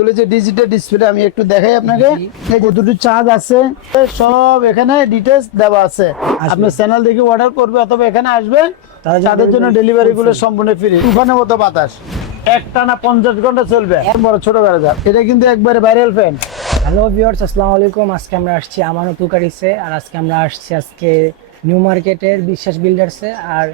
এগুলো যে digital display আমি একটু দেখাই আপনাকে। দুটো চার্জ আছে সব এখানে ডিটেলস দেওয়া আছে। আপনার চ্যানেল দেখে অর্ডার করবে অথবা এখানে আসবে। তাদের জন্য ডেলিভারি গুলো সম্পূর্ণ ফ্রি তুফানের মতো বাতাস। একটানা পঞ্চাশ ঘণ্টা চলবে। বড় ছোট গাড়ি এটা কিন্তু একবারে ভাইরাল ফ্যান হ্যালো ভিউয়ার্স আসসালামু আলাইকুম। আজকে আমরা আসছি আমানো কুকারিসে আর আজকে আমরা আসছি আজকে নিউ মার্কেটের বিশ্বাস বিল্ডার্সে আর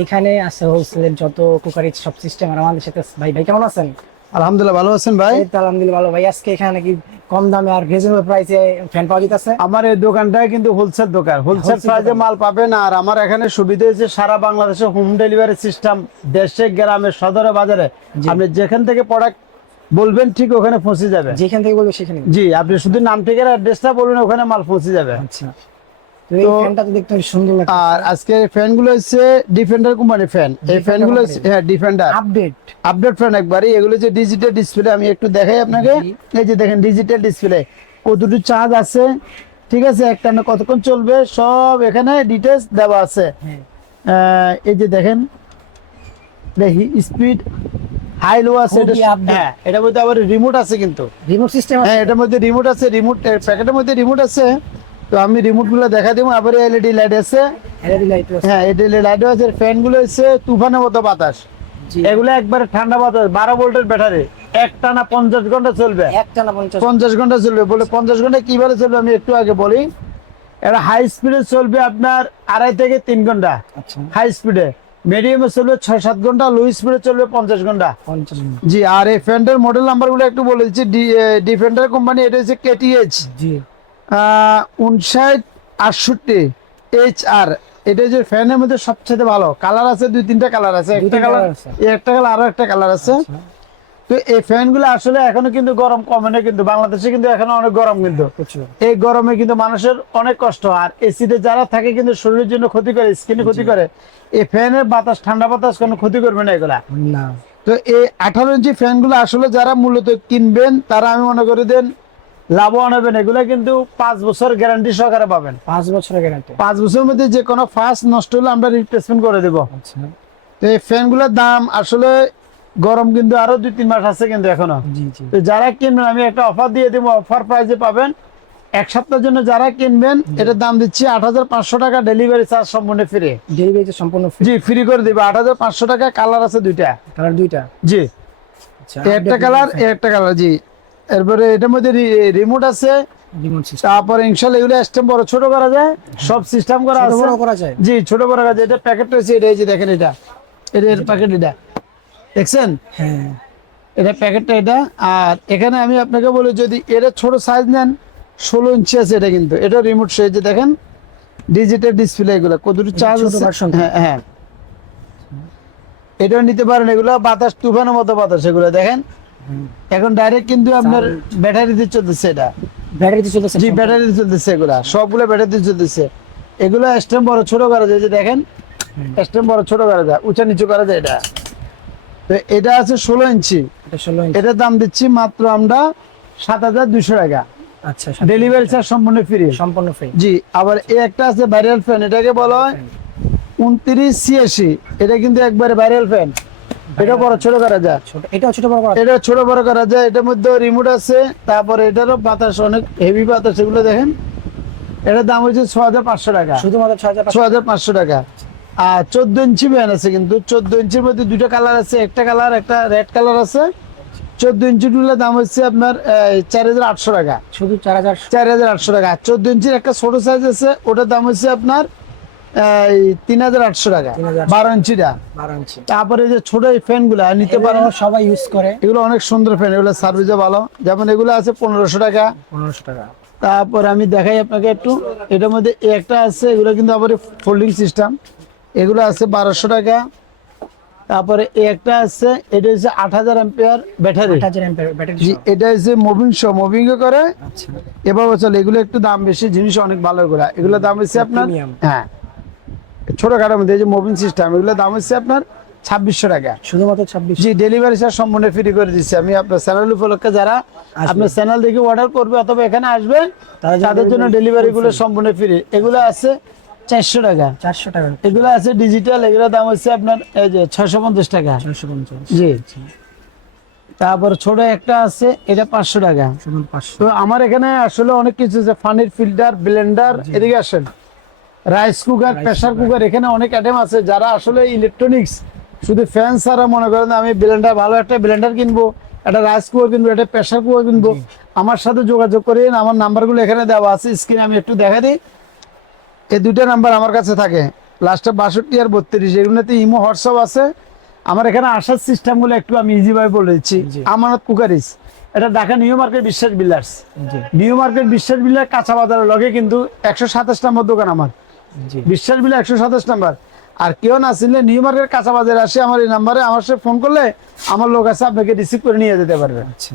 এইখানে আছে হোলসেলের যত কুকারিজ সব সিস্টেম আর আমাদের সাথে ভাই ভাই কেমন আছেন? আলহামদুলিল্লাহ ভালো আছেন ভাই? আলহামদুলিল্লাহ ভালো। ভাই আজকে এখানে নাকি কম দামে আর রিজনেবল প্রাইসে ফ্যান পাওয়া যেতেছে। আমার এই দোকানটা কিন্তু হোলসেল দোকান। হোলসেল প্রাইসে মাল পাবেন আর আমার এখানে সুবিধা হয়েছে সারা বাংলাদেশে হোম ডেলিভারি সিস্টেম দেশে গ্রামে সদরে বাজারে। আপনি যেখান থেকে প্রোডাক্ট বলবেন ঠিক ওখানে পৌঁছে যাবে। যেখান থেকে বলবেন সেখানে। জি আপনি শুধু নাম ঠিকানা অ্যাড্রেসটা বলবেন ওখানে মাল পৌঁছে যাবে। আচ্ছা। আর আজকে ফ্যানগুলো হচ্ছে ডিফেন্ডার কোম্পানি ফ্যান এই ফ্যানগুলো হ্যাঁ ডিফেন্ডার আপডেট আপডেট ফ্যান একবারই। এগুলো যে ডিজিটাল ডিসপ্লে আমি একটু দেখাই আপনাকে। এই যে দেখেন ডিজিটাল ডিসপ্লে কতটুকু চার্জ আছে? ঠিক আছে একটা না কতক্ষণ চলবে? সব এখানে ডিটেলস দেওয়া আছে। হ্যাঁ। এই যে দেখেন স্পিড হাই লো আছে। হ্যাঁ এটার মধ্যে আবার রিমোট আছে কিন্তু। রিমোট সিস্টেম হ্যাঁ এটার মধ্যে রিমোট আছে। রিমোট প্যাকেটের মধ্যে রিমোট আছে। তো আমি রিমোটগুলো দেখা দিব। আবার এলইডি লাইট আছে। এলইডি লাইট আছে। হ্যাঁ এলইডি লাইট আছে। ফ্যানগুলো হচ্ছে তুফানের মতো বাতাস। এগুলো একবারে ঠান্ডা বাতাস। বারো ভোল্টের ব্যাটারি একটা না পঞ্চাশ ঘণ্টা চলবে। পঞ্চাশ। ঘণ্টা চলবে। বলে পঞ্চাশ ঘণ্টা কীভাবে চলবে আমি একটু আগে বলি। এটা হাই স্পিডে চলবে আপনার আড়াই থেকে তিন ঘণ্টা। আচ্ছা। হাই স্পিডে মিডিয়ামে চলবে ছয় সাত ঘণ্টা। লো স্পিডে চলবে পঞ্চাশ ঘণ্টা। জি আর এই ফ্যানটার মডেল নাম্বারগুলো একটু বলে দিচ্ছি। ডিফেন্ডার কোম্পানি এটা হচ্ছে কেটিএইচ জি। উনষাট আটষট্টি এইচ আর। এটা যে ফ্যানের মধ্যে সবচেয়ে ভালো। কালার আছে দুই তিনটা কালার আছে। একটা কালার একটা কালার আরও একটা কালার আছে। তো এই আসলে এখনও কিন্তু গরম কমে না কিন্তু। বাংলাদেশে কিন্তু এখনও অনেক গরম কিন্তু। এই গরমে কিন্তু মানুষের অনেক কষ্ট। আর এসিতে যারা থাকে কিন্তু শরীরের জন্য ক্ষতি করে স্কিনে ক্ষতি করে। এই ফ্যানের বাতাস ঠান্ডা বাতাস কোনো ক্ষতি করবে না এগুলা। না। তো এই আঠারো ইঞ্চি ফ্যানগুলো আসলে যারা মূলত কিনবেন তারা আমি মনে করি দেন লাভবান হবেন এগুলা কিন্তু পাঁচ বছর গ্যারান্টি সহকারে পাবেন। পাঁচ বছরের গ্যারান্টি পাঁচ বছরের মধ্যে যে কোনো ফার্স্ট নষ্ট হলে আমরা রিপ্লেসমেন্ট করে দেবো। আচ্ছা। তো এই ফ্যানগুলোর দাম আসলে গরম কিন্তু আরও দুই তিন মাস আছে কিন্তু এখনও। তো যারা কিনবেন আমি একটা অফার দিয়ে দেবো অফার প্রাইসে পাবেন। এক সপ্তাহের জন্য যারা কিনবেন এটার দাম দিচ্ছি আট হাজার পাঁচশো টাকা ডেলিভারি চার্জ সম্পূর্ণ ফ্রি ডেলিভারি সম্পূর্ণ ফ্রি জি ফ্রি করে দিবে। আট হাজার পাঁচশো টাকা কালার আছে দুইটা। কালার দুইটা? জি। আচ্ছা একটা কালার একটা কালার জি। এরপরে এটার মধ্যে রিমোট আছে। তারপরে ইনশাল্লাহ এগুলো স্টেম বড় ছোট করা যায়। সব সিস্টেম করা আছে। বড় করা যায়। জি ছোট বড় করা যায়। এটা প্যাকেট রয়েছে এটা এই যে দেখেন এটা। এটা এর প্যাকেট এটা। দেখছেন? হ্যাঁ। এটা প্যাকেটটা এটা। আর এখানে আমি আপনাকে বলি যদি এটা ছোট সাইজ নেন ষোলো ইঞ্চি আছে এটা কিন্তু। এটা রিমোট সে যে দেখেন। ডিজিটাল ডিসপ্লে এগুলো। কতটুকু চার্জ হ্যাঁ হ্যাঁ। এটাও নিতে পারেন এগুলো। বাতাস তুফানের মতো বাতাস এগুলো দেখেন। এখন ডাইরেক্ট কিন্তু আপনার ব্যাটারি দিয়ে চলতেছে এটা। ব্যাটারি তো চলতেছে জি ব্যাটারি দিয়ে চলতেছে এগুলা। সবগুলো ব্যাটারি দিয়ে চলতেছে। এগুলো স্টেম বড় ছোট করা যায় যে দেখেন। স্টেম বড় ছোট করা যায় উঁচা নিচু করা যায় এটা। তো এটা আছে ষোলো ইঞ্চি। এটা দাম দিচ্ছি মাত্র আমরা সাত হাজার দুশো টাকা। আচ্ছা ডেলিভারি চার্জ সম্পূর্ণ ফ্রি সম্পূর্ণ ফ্রি জি আবার এই একটা আছে ভাইরাল ফ্যান এটাকে বলা হয় উনত্রিশ ছিয়াশি। এটা কিন্তু একবারে ভাইরাল ফ্যান এটা বড় ছোট করা যায় এটাও ছোট বড় করা এটা ছোট বড় করা যায় এটার মধ্যে রিমোট আছে। তারপরে এটারও বাতাস অনেক হেভি বাতাস এগুলো দেখেন। এটার দাম হচ্ছে ছ হাজার পাঁচশো টাকা। শুধুমাত্র ছ হাজার পাঁচশো। টাকা। আর চোদ্দ ইঞ্চি ফ্যান আছে কিন্তু চোদ্দ ইঞ্চির মধ্যে দুইটা কালার আছে একটা কালার একটা রেড কালার আছে। চোদ্দ ইঞ্চি গুলোর দাম হচ্ছে আপনার চার হাজার আটশো টাকা। শুধু চার হাজার চার হাজার আটশো টাকা। চোদ্দ ইঞ্চির একটা ছোট সাইজ আছে ওটার দাম হচ্ছে আপনার তিন হাজার আটশো টাকা। 3,800 বারো ইঞ্চিটা তারপরে যে ছোট এই ফ্যানগুলা নিতে পারেন এগুলো সবাই ইউজ করে। এগুলো অনেক সুন্দর ফ্যান এগুলো সার্ভিসও ভালো। যেমন এগুলো আছে পনেরোশো টাকা। পনেরোশো টাকা। তারপর আমি দেখাই আপনাকে একটু। এটার মধ্যে একটা আছে এগুলো কিন্তু আবার ফোল্ডিং সিস্টেম এগুলো আছে বারোশো টাকা। তারপরে একটা আছে এটা হচ্ছে আট হাজার এম্পিয়ার ব্যাটারি এটা হচ্ছে মুভিং শো মুভিং করে। আচ্ছা। এভাবে চলে এগুলো একটু দাম বেশি জিনিস অনেক ভালো এগুলো। এগুলো দাম হচ্ছে আপনার? হ্যাঁ। ছোট কাটার মধ্যে এই যে মুভিং সিস্টেম এগুলো দাম হচ্ছে আপনার ছাব্বিশশো টাকা। শুধুমাত্র ছাব্বিশ জি ডেলিভারি চার্জ সম্পূর্ণ ফ্রি করে দিচ্ছি আমি আপনার চ্যানেল উপলক্ষে যারা আপনার চ্যানেল দেখে অর্ডার করবে অথবা এখানে আসবে তাদের জন্য তাদের জন্য delivery ডেলিভারি গুলো সম্পূর্ণ ফ্রি এগুলো আছে চারশো টাকা। চারশো টাকা। এগুলো আছে ডিজিটাল এগুলোর দাম হচ্ছে আপনার এই যে ছয়শো পঞ্চাশ টাকা। চারশো পঞ্চাশ। জি। তারপর ছোট একটা আছে এটা পাঁচশো টাকা। তো আমার এখানে আসলে অনেক কিছু আছে ফানির ফিল্টার ব্লেন্ডার এদিকে আসেন। রাইস কুকার প্রেসার কুকার এখানে অনেক আইটেম আছে। যারা আসলে ইলেকট্রনিক্স শুধু ফ্যান ছাড়া মনে করেন আমি ব্লেন্ডার ভালো একটা ব্লেন্ডার কিনবো একটা রাইস কুকার কিনবো একটা প্রেসার কুকার কিনবো আমার সাথে যোগাযোগ করেন আমার নাম্বারগুলো এখানে দেওয়া আছে স্ক্রিনে আমি একটু দেখা দিই। এই দুইটা নাম্বার আমার কাছে থাকে। লাস্টে বাষট্টি আর বত্রিশ এগুলোতে ইমো হোয়াটসঅ্যাপ আছে। আমার এখানে আসার সিস্টেমগুলো একটু আমি ইজিভাবে বলে দিচ্ছি। আমানত কুকারিস এটা ঢাকা নিউ মার্কেট বিশ্বাস বিলার্স জি। নিউ মার্কেট বিশ্বাস বিলের কাঁচা বাজারের লগে কিন্তু একশো সাতাশ নম্বর দোকান আমার। বিশ্বাস বিলে একশো সাতাশ নাম্বার। আর কেউ না চিনলে নিউ মার্কেট কাঁচা বাজারে আসে আমার এই নাম্বারে আমার সে ফোন করলে আমার লোক আছে আপনাকে রিসিভ করে নিয়ে যেতে পারবে। আচ্ছা।